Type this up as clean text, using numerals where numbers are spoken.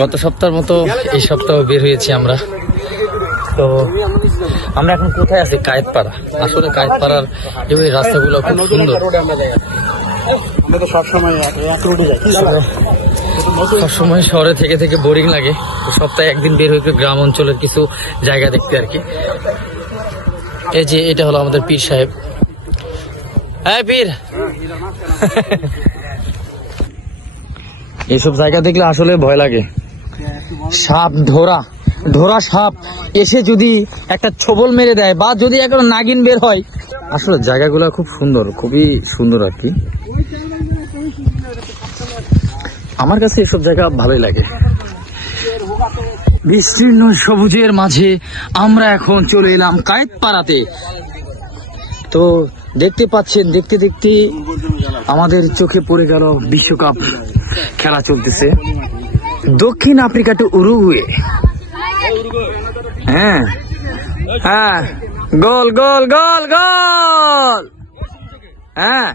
গত সপ্তাহের মতো এই সপ্তাহ বের হয়েছি আমরা। তো আমরা এখন কোথায় আছি? কায়েতপাড়া। আসলে কায়েতপাড়ার এই রাস্তাগুলো খুব সুন্দর। সবসময় শহরে থেকে থেকে বোরিং লাগে, সপ্তাহে একদিন বের হয়ে গ্রাম অঞ্চলের কিছু জায়গা দেখতে আর কি। এই যে এটা হলো আমাদের পীর সাহেব। হ্যাঁ পীর, এইসব জায়গা দেখলে আসলে ভয় লাগে। সাপ, ঢোরা সাপ এসে যদি একটা ছোবল মেরে দেয় বা যদি একটা নাগিন বের হয়। আসলে জায়গাগুলো খুব সুন্দর, খুবই সুন্দর আর কি। আমার কাছে এসব জায়গা ভালোই লাগে। বিস্তীর্ণ সবুজের মাঝে আমরা এখন চলে এলাম কায়েতপাড়াতে। তো দেখতে পাচ্ছেন, দেখতে দেখতে আমাদের চোখে পড়ে গেল বিশ্বকাপ খেলা চলতেছে, দক্ষিণ আফ্রিকা টু উরুগুয়ে। হ্যাঁ হ্যাঁ, গোল গোল গোল গোল। হ্যাঁ